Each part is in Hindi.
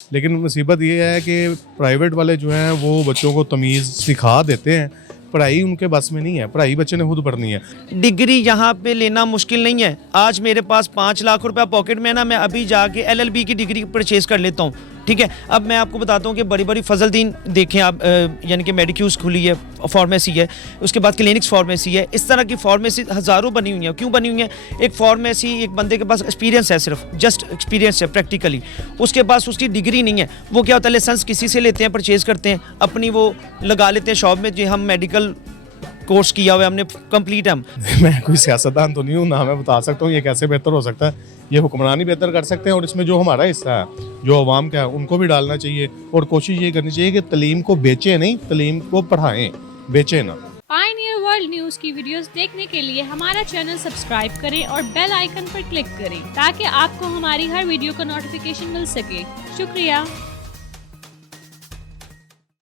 लेकिन मुसीबत ये है कि प्राइवेट वाले जो हैं वो बच्चों को तमीज़ सिखा देते हैं, पढ़ाई उनके बस में नहीं है, पढ़ाई बच्चे ने खुद पढ़नी है। डिग्री यहाँ पे लेना मुश्किल नहीं है। आज मेरे पास 5 लाख रुपया पॉकेट में है ना, मैं अभी जाके LLB की डिग्री परचेज़ कर लेता हूँ, ठीक है। अब मैं आपको बताता हूँ कि बड़ी बड़ी फजलदीन देखें आप, यानी कि मेडिक्यूज खुली है, फार्मेसी है, उसके बाद क्लिनिक्स फार्मेसी है, इस तरह की फार्मेसी हज़ारों बनी हुई हैं। क्यों बनी हुई हैं? एक फार्मेसी, एक बंदे के पास एक्सपीरियंस है, सिर्फ जस्ट एक्सपीरियंस है प्रैक्टिकली, उसके पास उसकी डिग्री नहीं है। वो क्या होता है, लाइसेंस किसी से लेते हैं, परचेज़ करते हैं, अपनी वो लगा लेते हैं शॉप में, जो हम मेडिकल कोर्स किया हुआ है हमने, कंप्लीट है हम। मैं कोई सियासतदान तो नहीं हूँ ना, मैं बता सकता हूँ ये कैसे बेहतर हो सकता है। ये हुक्मरानी बेहतर कर सकते हैं, और इसमें जो हमारा हिस्सा है, जो अवाम का है, उनको भी डालना चाहिए। और कोशिश ये करनी चाहिए कि तलीम को बेचें नहीं, तलीम को पढ़ाएं, बेचें ना। पायनियर वर्ल्ड न्यूज़ की वीडियोस देखने के लिए हमारा चैनल सब्सक्राइब करें और बेल आइकन पर क्लिक करें ताकि आपको हमारी हर वीडियो का नोटिफिकेशन मिल सके। शुक्रिया।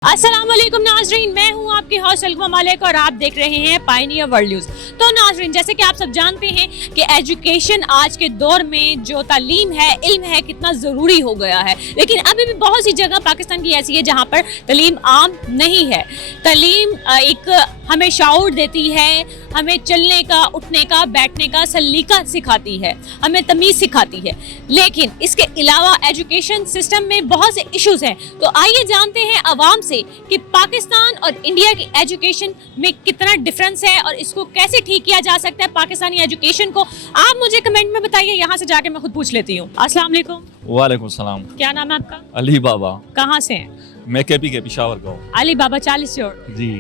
अस्सलाम वालेकुम नाजरीन, मैं हूं आपकी होस्ट सलमा मलिक और आप देख रहे हैं पायनियर वर्ल्ड न्यूज़। तो नाजरीन, जैसे कि आप सब जानते हैं कि एजुकेशन आज के दौर में जो तालीम है, इल्म है, कितना ज़रूरी हो गया है। लेकिन अभी भी बहुत सी जगह पाकिस्तान की ऐसी है जहां पर तालीम आम नहीं है। तालीम एक हमें शऊर देती है, हमें चलने का, उठने का, बैठने का सलीका सिखाती है, हमें तमीज़ सिखाती है। लेकिन इसके अलावा एजुकेशन सिस्टम में बहुत से इश्यूज हैं। तो आइए जानते हैं आवाम से कि पाकिस्तान और इंडिया की एजुकेशन में कितना डिफरेंस है और इसको कैसे ठीक किया जा सकता है पाकिस्तानी एजुकेशन को। आप मुझे कमेंट में बताइए, यहाँ से जाके मैं खुद पूछ लेती हूँ। अस्सलाम वालेकुम। वालेकुम सलाम। क्या नाम है आपका? अली बाबा। कहाँ से हैं? मैं केपी के पेशावर का हूँ। अली बाबा 40 योर। जी।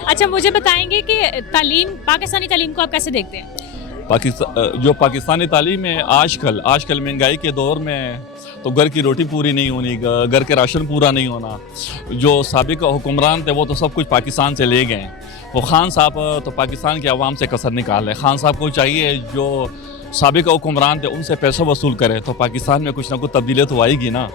अच्छा, मुझे बताएंगे कि तालीम, पाकिस्तानी तालीम को आप कैसे देखते हैं? जो पाकिस्तानी तालीम है आजकल महंगाई के दौर में तो घर की रोटी पूरी नहीं होनी, घर के राशन पूरा नहीं होना। जो साबिक हुक्मरान थे वो तो सब कुछ पाकिस्तान से ले गए। वो खान साहब तो पाकिस्तान के अवाम से कसर निकाल रहे। खान साहब को चाहिए जो साबिक हुक्मरान थे उनसे पैसा वसूल करे, तो पाकिस्तान में कुछ ना कुछ तब्दीली तो आएगी ना।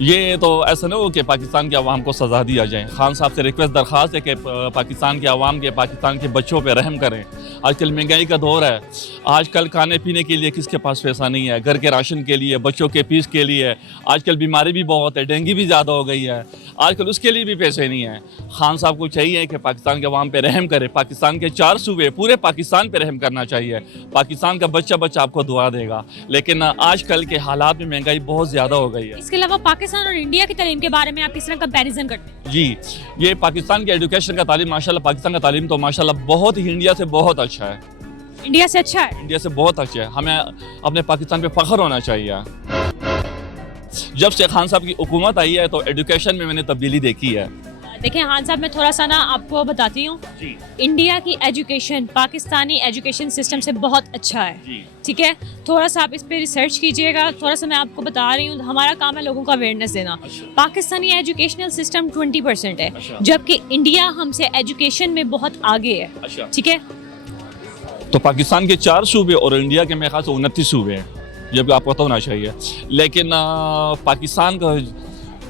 ये तो ऐसा नहीं हो कि पाकिस्तान के अवाम को सज़ा दिया जाए। खान साहब से रिक्वेस्ट दरख्वास्त है कि पाकिस्तान के अवाम के, पाकिस्तान के बच्चों पे रहम करें। आजकल महंगाई का दौर है, आजकल खाने पीने के लिए किसके पास पैसा नहीं है, घर के राशन के लिए, बच्चों के फीस के लिए। आजकल बीमारी भी बहुत है, डेंगू भी ज़्यादा हो गई है, आजकल उसके लिए भी पैसे नहीं हैं। खान साहब को चाहिए कि पाकिस्तान के अवाम पे रहम करे। पाकिस्तान के 4 सूबे, पूरे पाकिस्तान पे रहम करना चाहिए। पाकिस्तान का बच्चा आपको दुआ देगा। लेकिन आजकल के हालात में महंगाई बहुत ज़्यादा हो गई है। इसके अलावा पाकिस्तान और इंडिया की तालीम के बारे में आप किस तरह कंपैरिजन करते हैं? जी, ये पाकिस्तान के एजुकेशन का तालीम माशाल्लाह, पाकिस्तान का तालीम तो माशाल्लाह बहुत ही इंडिया से बहुत अच्छा है। इंडिया से अच्छा है? इंडिया से बहुत अच्छा है। हमें अपने पाकिस्तान पे फख्र होना चाहिए। जब से खान साहब की हुकूमत आई है तो एजुकेशन में मैंने तब्दीली देखी है। देखिए खान साहब, मैं थोड़ा सा ना आपको बताती हूँ, इंडिया की एजुकेशन पाकिस्तानी एजुकेशन सिस्टम से बहुत अच्छा है, ठीक है। थोड़ा सा आप इस पे रिसर्च कीजिएगा। थोड़ा सा मैं आपको बता रही हूँ, हमारा काम है लोगों को अवेयरनेस देना। पाकिस्तानी एजुकेशनल सिस्टम 20% है, जबकि इंडिया हमसे एजुकेशन में बहुत आगे है, ठीक है। तो पाकिस्तान के 4 सूबे और इंडिया के मेरे ख्याल से 29 सूबे हैं, जब भी आपको पता होना चाहिए। लेकिन पाकिस्तान का,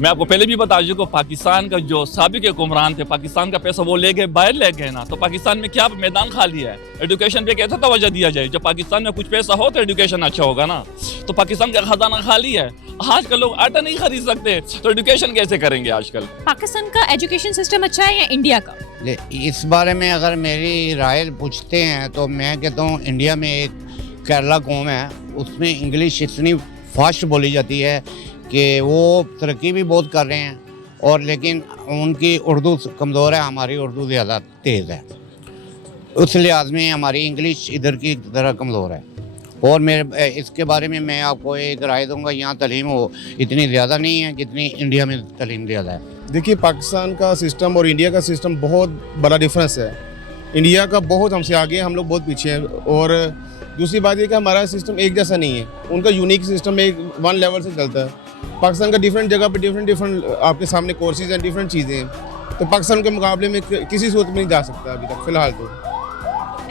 मैं आपको पहले भी बता चुका, पाकिस्तान का जो साबिक हुक्मरान थे, पाकिस्तान का पैसा वो ले गए, बाहर ले गए ना। तो पाकिस्तान में क्या मैदान खाली है? एजुकेशन पे कैसे तवज्जो दिया जाए? जब पाकिस्तान में कुछ पैसा हो तो एजुकेशन अच्छा होगा ना। तो पाकिस्तान का खजाना खाली है। आजकल लोग आटा नहीं खरीद सकते, तो एजुकेशन कैसे करेंगे आजकल? पाकिस्तान का एजुकेशन सिस्टम अच्छा है या इंडिया का? इस बारे में अगर मेरी राय पूछते हैं तो मैं कहता हूँ इंडिया में एक केरला कौम है, उसमें इंग्लिश इतनी फास्ट बोली जाती है कि वो तरक्की भी बहुत कर रहे हैं, और लेकिन उनकी उर्दू कमज़ोर है, हमारी उर्दू ज़्यादा तेज़ है। उस लिहाज में हमारी इंग्लिश इधर की तरह कमज़ोर है। और मेरे इसके बारे में मैं आपको एक राय दूंगा, यहाँ तालीम हो इतनी ज़्यादा नहीं है जितनी इंडिया में तालीम ज़्यादा है। देखिए, पाकिस्तान का सिस्टम और इंडिया का सिस्टम बहुत बड़ा डिफरेंस है। इंडिया का बहुत हमसे आगे है, हम लोग बहुत पीछे हैं। और दूसरी बात ये कि हमारा सिस्टम एक जैसा नहीं है, उनका यूनिक सिस्टम एक वन लेवल से चलता है। पाकिस्तान का डिफरेंट जगह पे डिफरेंट आपके सामने कोर्सेज हैं, डिफरेंट चीज़ें हैं। तो पाकिस्तान के मुकाबले में किसी सूरत में नहीं जा सकता अभी तक फ़िलहाल। तो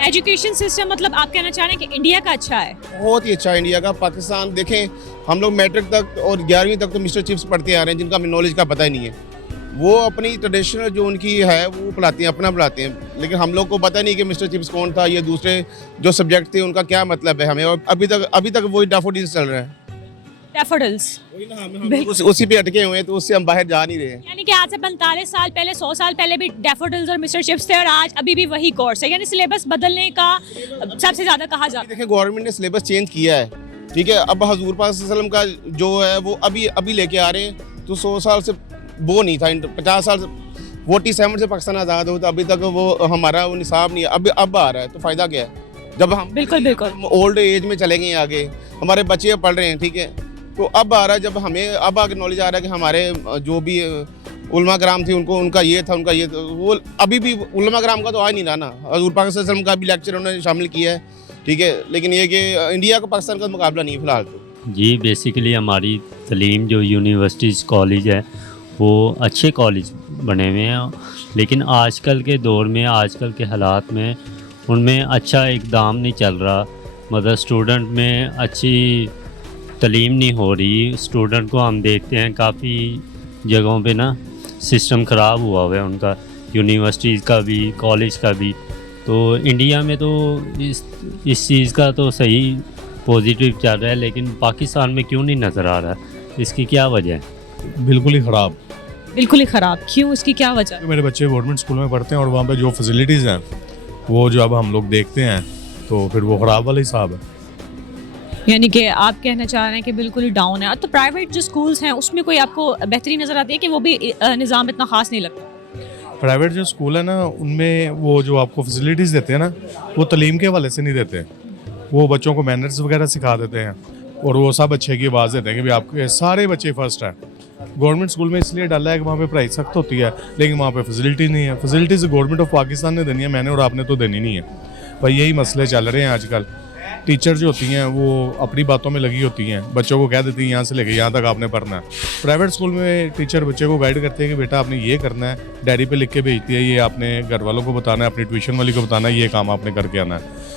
एजुकेशन सिस्टम मतलब आप कहना चाह रहे हैं कि इंडिया का अच्छा है? बहुत ही अच्छा है इंडिया का। पाकिस्तान देखें, हम लोग मैट्रिक तक और 11वीं तक तो मिस्टर चिप्स पढ़ते आ रहे हैं, जिनका हमें नॉलेज का पता ही नहीं है। वो अपनी ट्रेडिशनल जो उनकी है वो पढ़ाती हैं, अपना पढ़ाते हैं। लेकिन हम लोग को पता नहीं कि मिस्टर चिप्स कौन था, ये दूसरे जो सब्जेक्ट थे उनका क्या मतलब है हमें। और अभी तक वही डाफोडिल्स चल रहा है। डैफोडिल्स। उसी पे अटके हुए हैं, तो उससे हम बाहर जा नहीं रहे हैं। यानी कि आज से 45 साल पहले, 100 साल पहले भी डैफोडिल्स और मिस्टर चिप्स थे और आज अभी भी वही कोर्स है, यानी सिलेबस बदलने का सबसे ज़्यादा कहा जाता है। देखिए गवर्नमेंट ने सिलेबस चेंज किया है, ठीक है। अब हजूर पाक सल्लल्लाहु अलैहि वसल्लम का जो है वो अभी लेके आ रहे हैं, तो 100 साल से वो नहीं था, 50 साल से 47 से पाकिस्तान आज़ाद होता, अभी तक वो हमारा वो निसाब नहीं है, अब आ रहा है, तो फ़ायदा क्या है जब हम बिल्कुल ओल्ड एज में चले गए आगे, हमारे बच्चे पढ़ रहे हैं, ठीक है। तो अब आ रहा है, जब हमें अब आगे नॉलेज आ रहा है कि हमारे जो भी उलमा कराम थे उनका ये था, वो अभी भी उलमा कराम का तो आ नहीं रहा ना। हजूर पाक सल्लल्लाहु अलैहि वसल्लम का भी लेक्चर उन्होंने शामिल किया है, ठीक है, लेकिन ये कि इंडिया का पाकिस्तान का मुकाबला नहीं है फ़िलहाल तो। जी, बेसिकली हमारी तलीम जो यूनिवर्सिटीज़ कॉलेज है वो अच्छे कॉलेज बने हुए हैं, लेकिन आजकल के दौर में, आजकल के हालात में उनमें अच्छा इकदाम नहीं चल रहा। मतलब स्टूडेंट में अच्छी तलीम नहीं हो रही। स्टूडेंट को हम देखते हैं काफ़ी जगहों पे ना सिस्टम ख़राब हुआ है उनका, यूनिवर्सिटीज़ का भी, कॉलेज का भी। तो इंडिया में तो इस चीज़ का तो सही पॉजिटिव चल रहा है, लेकिन पाकिस्तान में क्यों नहीं नज़र आ रहा, इसकी क्या वजह है? बिल्कुल ही ख़राब। बिल्कुल ही ख़राब क्यों, इसकी क्या वजह? मेरे बच्चे गवर्नमेंट स्कूल में पढ़ते हैं और वहाँ पे जो फैसिलिटीज़ हैं वो जो अब हम लोग देखते हैं तो फिर वो ख़राब वाला हिसाब है। यानी कि आप कहना चाह रहे हैं कि बिल्कुल ही डाउन है। तो प्राइवेट जो स्कूल्स हैं उसमें कोई आपको बेहतरी नज़र आती है कि वो भी निज़ाम इतना ख़ास नहीं लगता? प्राइवेट जो स्कूल है ना उनमें वो जो आपको फैसिलिटीज़ देते हैं ना वो तलीम के हवाले से नहीं देते। वो बच्चों को मैनर्स वगैरह सिखा देते हैं और वो सब अच्छे की आवाज़ देते हैं कि भाई आपके सारे बच्चे फर्स्ट हैं। गवर्नमेंट स्कूल में इसलिए डाला है कि वहाँ पे पढ़ाई सख्त होती है, लेकिन वहाँ पे फैसिलिटी नहीं है। फैसिलिटीज़ गवर्नमेंट ऑफ पाकिस्तान ने देनी है, मैंने और आपने तो देनी नहीं है भाई। यही मसले चल रहे हैं आजकल। टीचर जो होती हैं वो अपनी बातों में लगी होती हैं, बच्चों को कह देती हैं यहाँ से लेके यहाँ तक आपने पढ़ना है। प्राइवेट स्कूल में टीचर बच्चे को गाइड करते हैं कि बेटा आपने ये करना है, डायरी पे लिख के भेजती है, ये आपने घर वालों को बताना है, अपनी ट्यूशन वाली को बताना है, ये काम आपने करके आना है।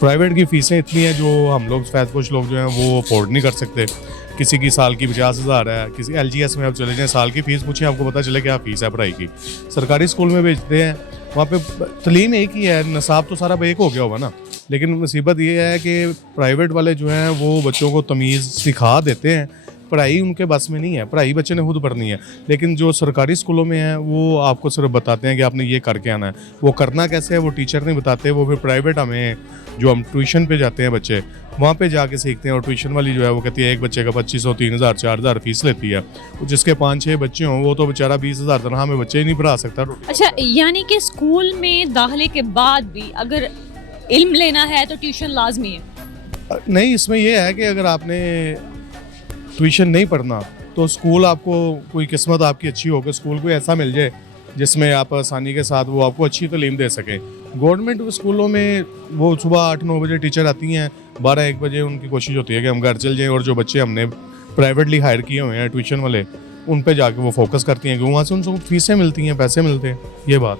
प्राइवेट की फ़ीसें इतनी हैं जो हम लोग फैज़पोश लोग जो हैं वो अफोर्ड नहीं कर सकते। किसी की साल की 50,000 है, किसी LGS में आप चले जाएँ, साल की फ़ीस पूछें आपको पता चले क्या फ़ीस है पढ़ाई की। सरकारी स्कूल में भेजते हैं, वहाँ पे तलीम एक ही है, निसाब तो सारा एक हो गया होगा ना, लेकिन मुसीबत ये है कि प्राइवेट वाले जो हैं वो बच्चों को तमीज़ सिखा देते हैं, पढ़ाई उनके बस में नहीं है, पढ़ाई बच्चे ने खुद पढ़नी है। लेकिन जो सरकारी स्कूलों में है वो आपको सिर्फ बताते हैं कि आपने ये करके आना है, वो करना कैसे है वो टीचर नहीं बताते। वो फिर प्राइवेट हमें जो हम ट्यूशन पे जाते हैं बच्चे वहाँ पे जाके सीखते हैं, और ट्यूशन वाली जो है वो कहती है एक बच्चे का 2500, 3000, 4000 फीस लेती है। जिसके 5-6 बच्चे हों वो तो बेचारा 20,000 तनख्वाह में बच्चे ही नहीं पढ़ा सकता। अच्छा, यानी कि स्कूल में दाखिले के बाद भी अगर इल्म लेना है तो ट्यूशन लाजमी है? नहीं, इसमें यह है कि अगर आपने ट्यूशन नहीं पढ़ना तो स्कूल आपको, कोई किस्मत आपकी अच्छी हो कि स्कूल कोई ऐसा मिल जाए जिसमें आप आसानी के साथ वो आपको अच्छी तालीम दे सकें। गवर्नमेंट स्कूलों में वो सुबह 8-9 बजे टीचर आती हैं, 12-1 बजे उनकी कोशिश होती है कि हम घर चल जाएं, और जो बच्चे हमने प्राइवेटली हायर किए हुए हैं ट्यूशन वाले उन पे जाके वो फोकस करती हैं कि वहाँ से उनको फीसें मिलती हैं, पैसे मिलते हैं। ये बात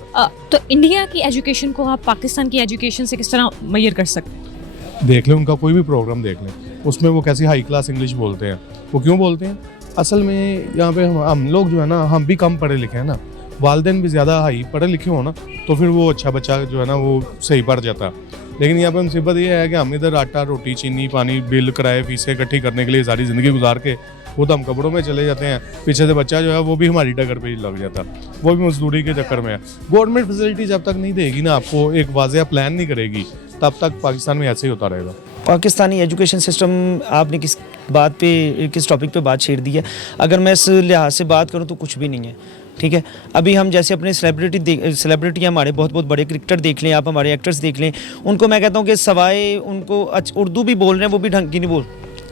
तो इंडिया की एजुकेशन को आप पाकिस्तान की एजुकेशन से किस तरह मैयर कर सकते हैं? देख लें, उनका कोई भी प्रोग्राम देख लें, उसमें वो कैसी हाई क्लास इंग्लिश बोलते हैं। वो क्यों बोलते हैं? असल में यहाँ पे हम लोग जो है ना, हम भी कम पढ़े लिखे हैं ना, वालिदैन भी ज़्यादा हाई पढ़े लिखे हो ना, तो फिर वो अच्छा बच्चा जो है ना वो सही पढ़ जाता। लेकिन यहाँ पे मुसीबत ये है कि हम इधर आटा, रोटी, चीनी, पानी, बिल, किराए, फीसें इकट्ठी करने के लिए सारी ज़िंदगी गुजार के वो तो हम कपड़ों में चले जाते हैं। पीछे से बच्चा जो है वो भी हमारी डगर पे ही लग जाता, वो भी मजदूरी के चक्कर में है। गवर्नमेंट फैसिलिटी जब तक नहीं देगी ना, आपको एक वाज़ेह प्लान नहीं करेगी, तब तक पाकिस्तान में ऐसे ही होता रहेगा। पाकिस्तानी एजुकेशन सिस्टम, आपने किस टॉपिक पे बात छेड़ दी है। अगर मैं इस लिहाज से बात करूँ तो कुछ भी नहीं है, ठीक है। अभी हम जैसे अपने सेलिब्रिटी हमारे बहुत बड़े क्रिकेटर देख लें, आप हमारे एक्टर्स देख लें, उनको मैं कहता हूँ कि सवाए उनको उर्दू भी बोल रहे हैं वो भी ढंग की नहीं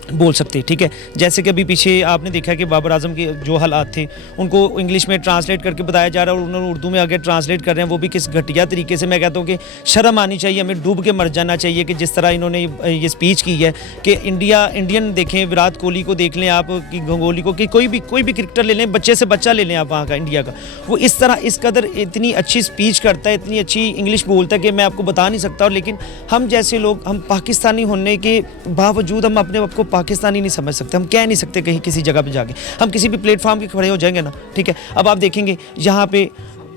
बोल सकते, ठीक है। जैसे कि अभी पीछे आपने देखा कि बाबर आजम के जो हालात थे उनको इंग्लिश में ट्रांसलेट करके बताया जा रहा है और उन्होंने उर्दू में आगे ट्रांसलेट कर रहे हैं, वो भी किस घटिया तरीके से। मैं कहता हूँ कि शर्म आनी चाहिए, हमें डूब के मर जाना चाहिए कि जिस तरह इन्होंने ये स्पीच की है कि इंडियन देखें, विराट कोहली को देख लें आप, कि गंगोली को, कि कोई भी क्रिकेटर ले लें, बच्चे से बच्चा ले लें आप वहाँ का, इंडिया का, वो इस तरह इस कदर इतनी अच्छी स्पीच करता है, इतनी अच्छी इंग्लिश बोलता है कि मैं आपको बता नहीं सकता। और लेकिन हम जैसे लोग, हम पाकिस्तानी होने के बावजूद हम अपने आप को पाकिस्तानी नहीं समझ सकते, हम कह नहीं सकते कहीं किसी जगह पे जाके, हम किसी भी प्लेटफॉर्म पे खड़े हो जाएंगे ना, ठीक है। अब आप देखेंगे यहाँ पे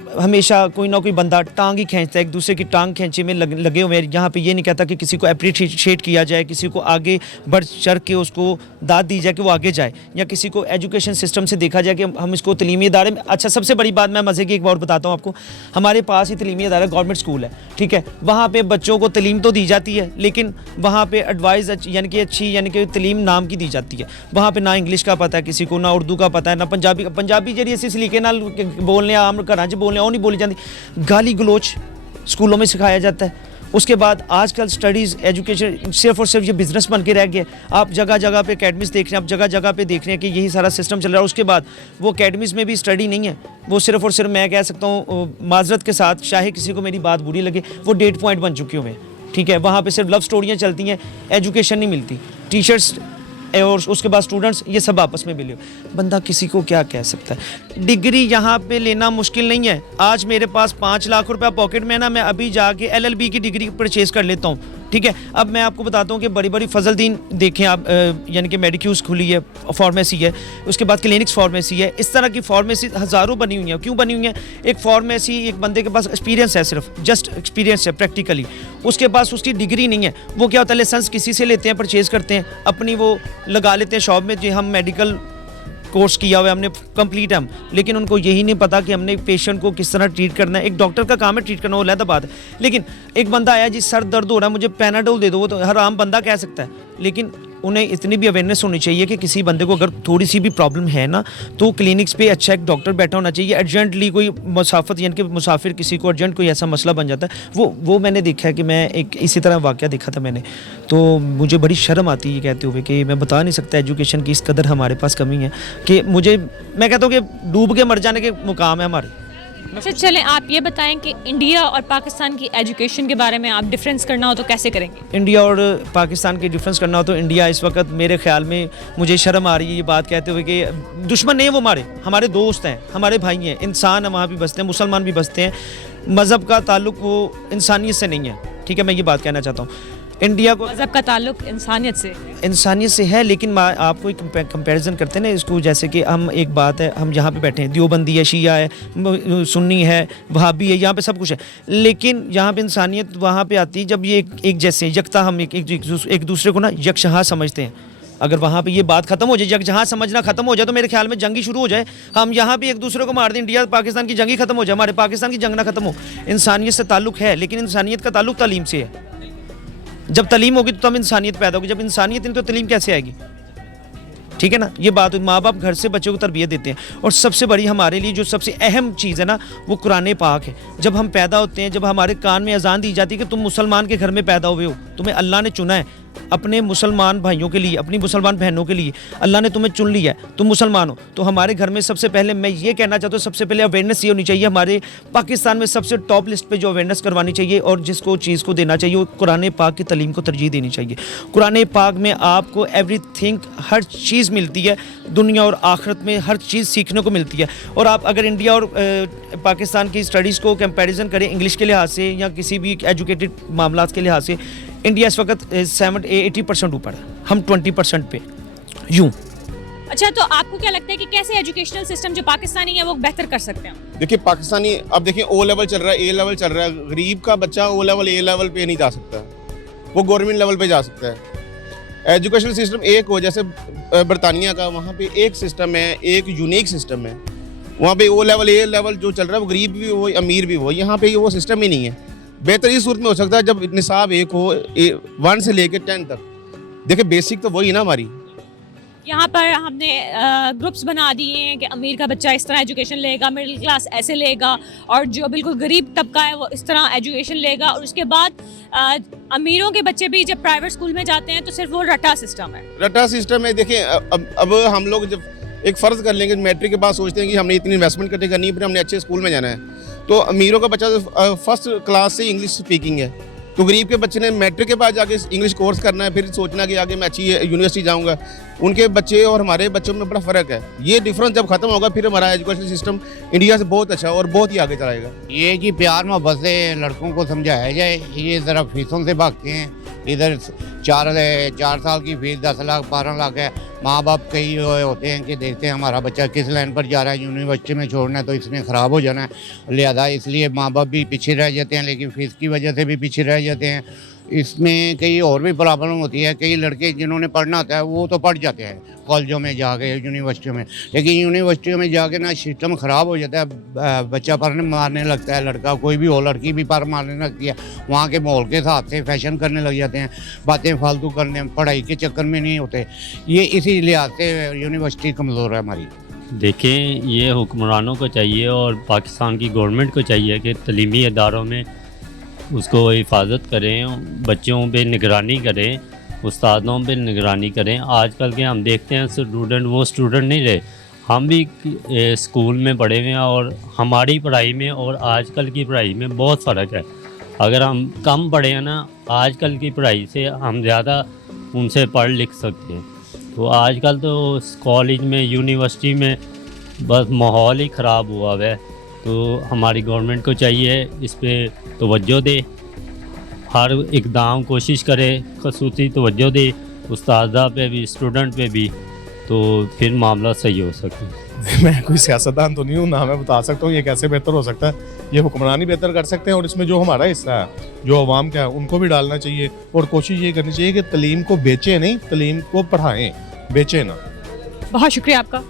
हमेशा कोई ना कोई बंदा टांग ही खींचता है, एक दूसरे की टांग खींचे में लगे हुए हैं। यहाँ पे ये नहीं कहता कि किसी को अप्रिशिएट किया जाए, किसी को आगे बढ़ चढ़ के उसको दाद दी जाए कि वो आगे जाए, या किसी को एजुकेशन सिस्टम से देखा जाए कि हम इसको तलीमी इदारे में। अच्छा, सबसे बड़ी बात मैं मज़े की एक बार बताता हूँ आपको, हमारे पास ही तलीमी इदारा गवर्नमेंट स्कूल है, ठीक है, वहाँ पर बच्चों को तलीम तो दी जाती है, लेकिन वहाँ पर एडवाइस यानी कि अच्छी यानी कि तलीम नाम की दी जाती है। वहाँ पर ना इंग्लिश का पता है किसी को, ना उर्दू का पता है, ना पंजाबी का। पंजाबी जी इस तरीके नाल बोलने आम घर च बोलने वो नहीं बोली जाती, गाली गलोच स्कूलों में सिखाया जाता है। उसके बाद आजकल स्टडीज़ एजुकेशन सिर्फ और सिर्फ ये बिज़नेस बन के रह गया। आप जगह जगह पे एकेडमीज़ देख रहे हैं, आप जगह जगह पे देख रहे हैं कि यही सारा सिस्टम चल रहा है। उसके बाद वो एकेडमीज़ में भी स्टडी नहीं है, वो सिर्फ और सिर्फ मैं कह सकता हूँ माजरत के साथ, चाहे किसी को मेरी बात बुरी लगे, वो डेट पॉइंट बन चुके हुए हैं, ठीक है। वहाँ पर सिर्फ लव स्टोरियाँ चलती हैं, एजुकेशन नहीं मिलती। टीचर्स और उसके बाद स्टूडेंट्स ये सब आपस में मिले। बंदा किसी को क्या कह सकता है। डिग्री यहाँ पे लेना मुश्किल नहीं है। आज मेरे पास 5 लाख रुपया पॉकेट में ना, मैं अभी जाके LLB की डिग्री परचेज़ कर लेता हूँ, ठीक है। अब मैं आपको बताता हूँ कि बड़ी बड़ी फजलदीन देखें आप, यानी कि मेडिक्यूज खुली है, फार्मेसी है, उसके बाद क्लिनिक्स फार्मेसी है, इस तरह की फार्मेसी हज़ारों बनी हुई हैं। क्यों बनी हुई हैं? एक फार्मेसी, एक बंदे के पास एक्सपीरियंस है, सिर्फ जस्ट एक्सपीरियंस है प्रैक्टिकली, उसके पास उसकी डिग्री नहीं है। वो क्या होता है, लाइसेंस किसी से लेते हैं, परचेज़ करते हैं, अपनी वो लगा लेते हैं शॉप में, जो हम मेडिकल कोर्स किया हुआ है, हमने कंप्लीट है हम, लेकिन उनको यही नहीं पता कि हमने पेशेंट को किस तरह ट्रीट करना है। एक डॉक्टर का काम है ट्रीट करना, वो अलग बात है। लेकिन एक बंदा आया जी, सर दर्द हो रहा है, मुझे पैनाडोल दे दो, वो तो हर आम बंदा कह सकता है, लेकिन उन्हें इतनी भी अवेयरनेस होनी चाहिए कि किसी बंदे को अगर थोड़ी सी भी प्रॉब्लम है ना, तो क्लिनिक्स पे अच्छा एक डॉक्टर बैठा होना चाहिए। अर्जेंटली कोई मुसाफिर यानी कि मुसाफिर किसी को अर्जेंट कोई ऐसा मसला बन जाता है, वो मैंने देखा है कि मैं एक इसी तरह वाक़या देखा था मैंने, तो मुझे बड़ी शर्म आती है ये कहते हुए कि मैं बता नहीं सकता एजुकेशन की इस कदर हमारे पास कमी है कि मैं कहता हूँ कि डूब के मर जाने के मुकाम है हमारे। अच्छा, चलें आप ये बताएं कि इंडिया और पाकिस्तान की एजुकेशन के बारे में आप डिफरेंस करना हो तो कैसे करेंगे? इंडिया और पाकिस्तान की डिफरेंस करना हो तो इंडिया इस वक्त मेरे ख्याल में, मुझे शर्म आ रही है ये बात कहते हुए कि दुश्मन नहीं है वो, हमारे दोस्त हैं, हमारे भाई हैं, इंसान है, वहाँ भी बसते हैं, मुसलमान भी बसते हैं। मज़हब का ताल्लुक वो इंसानियत से नहीं है, ठीक है, मैं ये बात कहना चाहता हूँ। इंडिया को मज़हब का ताल्लुक इंसानियत से है, लेकिन आपको एक कंपैरिजन करते हैं ना इसको, जैसे कि हम एक बात है, हम यहाँ पे बैठे हैं, देवबंदी है, शिया है, सुन्नी है, वहाबी है, यहाँ पे सब कुछ है, लेकिन यहाँ पे इंसानियत वहाँ पे आती है जब ये एक जैसे यकता, हम एक दूसरे को ना यकशहा समझते हैं। अगर वहाँ पे ये बात खत्म हो जाए, जहाँ समझना खत्म हो जाए, तो मेरे ख्याल में जंग ही शुरू हो जाए। हम यहाँ पे एक दूसरे को मार दें, इंडिया पाकिस्तान की जंग ही खत्म हो जाए, हमारे पाकिस्तान की जंग ना खत्म हो। इंसानियत से ताल्लुक है, लेकिन इंसानियत का ताल्लुक तालीम से है। जब तालीम होगी तो तब इंसानियत पैदा होगी, जब इंसानियत नहीं तो तालीम कैसे आएगी? ठीक है ना, ये बात। माँ बाप घर से बच्चों को तरबियत देते हैं, और सबसे बड़ी हमारे लिए जो सबसे अहम चीज़ है ना, वो कुरान पाक है। जब हम पैदा होते हैं, जब हमारे कान में अजान दी जाती है कि तुम मुसलमान के घर में पैदा हुए हो, तुम्हें अल्लाह ने चुना है अपने मुसलमान भाइयों के लिए, अपनी मुसलमान बहनों के लिए, अल्लाह ने तुम्हें चुन लिया है, तुम मुसलमान हो। तो हमारे घर में सबसे पहले मैं ये कहना चाहता हूँ, सबसे पहले अवेयरनेस ये होनी चाहिए। हमारे पाकिस्तान में सबसे टॉप लिस्ट पे जो अवेयरनेस करवानी चाहिए और जिसको चीज़ को देना चाहिए, वो कुरान पाक की तालीम को तरजीह देनी चाहिए। कुरान पाक में आपको एवरीथिंग, हर चीज़ मिलती है, दुनिया और आखिरत में हर चीज़ सीखने को मिलती है। और आप अगर इंडिया और पाकिस्तान की स्टडीज़ को कंपैरिजन करें इंग्लिश के लिहाज से या किसी भी एजुकेटेड मामलात के लिहाज से, इंडिया इस वक्त 80% ऊपर है, हम 20% पे यूं। अच्छा, तो आपको क्या लगता है कि कैसे एजुकेशनल सिस्टम जो पाकिस्तानी है वो बेहतर कर सकते हैं? देखिए पाकिस्तानी, अब देखिए O लेवल चल रहा है, A लेवल चल रहा है, गरीब का बच्चा O लेवल A लेवल पे नहीं जा सकता, वो गवर्नमेंट लेवल पे जा सकता है। एजुकेशन सिस्टम एक हो, जैसे बरतानिया का, वहाँ पे एक सिस्टम है, एक यूनिक सिस्टम है। वहाँ पे O लेवल A लेवल जो चल रहा है, वो गरीब भी हो अमीर भी हो, यहाँ पे वो सिस्टम ही नहीं है। बेहतर इस सूरत में हो सकता है जब निसाब एक हो, 1 से लेकर 10 तक। देखिए बेसिक तो वही ना हमारी। यहाँ पर हमने ग्रुप्स बना दिए हैं कि अमीर का बच्चा इस तरह एजुकेशन लेगा, मिडिल क्लास ऐसे लेगा, और जो बिल्कुल गरीब तबका है वो इस तरह एजुकेशन लेगा। और उसके बाद अमीरों के बच्चे भी जब प्राइवेट स्कूल में जाते हैं तो सिर्फ वो रटा सिस्टम है। रटा सिस्टम है। देखिए अब हम लोग जब एक फ़र्ज़ कर लेंगे, मैट्रिक के बाद सोचते हैं कि हमने इतनी इन्वेस्टमेंट इकट्ठी करनी है, फिर हमने अच्छे स्कूल में जाना है। तो अमीरों का बच्चा फर्स्ट क्लास से इंग्लिश स्पीकिंग है, तो गरीब के बच्चे ने मैट्रिक के बाद जाके इंग्लिश कोर्स करना है, फिर सोचना कि आगे मैं अच्छी यूनिवर्सिटी जाऊंगा। उनके बच्चे और हमारे बच्चों में बड़ा फ़र्क है। ये डिफरेंस जब ख़त्म होगा, फिर हमारा एजुकेशन सिस्टम इंडिया से बहुत अच्छा और बहुत ही आगे चलाएगा। ये जी प्यार मोहब्बत से लड़कों को समझाया जाए, ये ज़रा फीसों से भागते हैं, इधर 4 साल की फीस 10 लाख 12 लाख है। माँ बाप कई होते हैं कि देखते हैं हमारा बच्चा किस लाइन पर जा रहा है, यूनिवर्सिटी में छोड़ना है तो इसने ख़राब हो जाना है, लिहाजा इसलिए माँ बाप भी पीछे रह जाते हैं, लेकिन फ़ीस की वजह से भी पीछे रह जाते हैं। इसमें कई और भी प्रॉब्लम होती है। कई लड़के जिन्होंने पढ़ना होता है वो तो पढ़ जाते हैं कॉलेजों में जाके, यूनिवर्सिटियों में, लेकिन यूनिवर्सिटियों में जाके ना सिस्टम ख़राब हो जाता है, बच्चा पढ़ने मारने लगता है, लड़का कोई भी हो, लड़की भी पर मारने लगती है, वहाँ के माहौल के हिसाब से फैशन करने लग जाते हैं, बातें फालतू करने, पढ़ाई के चक्कर में नहीं होते। ये इसी लिहाज से यूनिवर्सिटी कमज़ोर है हमारी। देखें, ये हुक्मरानों को चाहिए और पाकिस्तान की गवर्नमेंट को चाहिए कि तलीमी इदारों में उसको हिफाजत करें, बच्चों पे निगरानी करें, उस्तादों पे निगरानी करें। आजकल के हम देखते हैं स्टूडेंट वो स्टूडेंट नहीं रहे। हम भी स्कूल में पढ़े हुए हैं और हमारी पढ़ाई में और आजकल की पढ़ाई में बहुत फ़र्क है। अगर हम कम पढ़े हैं ना आजकल की पढ़ाई से, हम ज़्यादा उनसे पढ़ लिख सकते हैं। तो आजकल तो कॉलेज में, यूनिवर्सिटी में बस माहौल ही ख़राब हुआ है। तो हमारी गवर्नमेंट को चाहिए इस पे तवज्जो दे, हर इकदाम कोशिश करे, खसूसी तवज्जो दे उस्तादा पे भी, स्टूडेंट पे भी, तो फिर मामला सही हो सके। मैं कोई सियासतदान तो नहीं हूँ, ना मैं बता सकता हूँ ये कैसे बेहतर हो सकता है। ये हुक्मरानी बेहतर कर सकते हैं और इसमें जो हमारा हिस्सा है, जो अवाम का है, उनको भी डालना चाहिए और कोशिश ये करनी चाहिए कि तलीम को बेचें नहीं, तलीम को पढ़ाएं, बेचें ना। बहुत शुक्रिया आपका।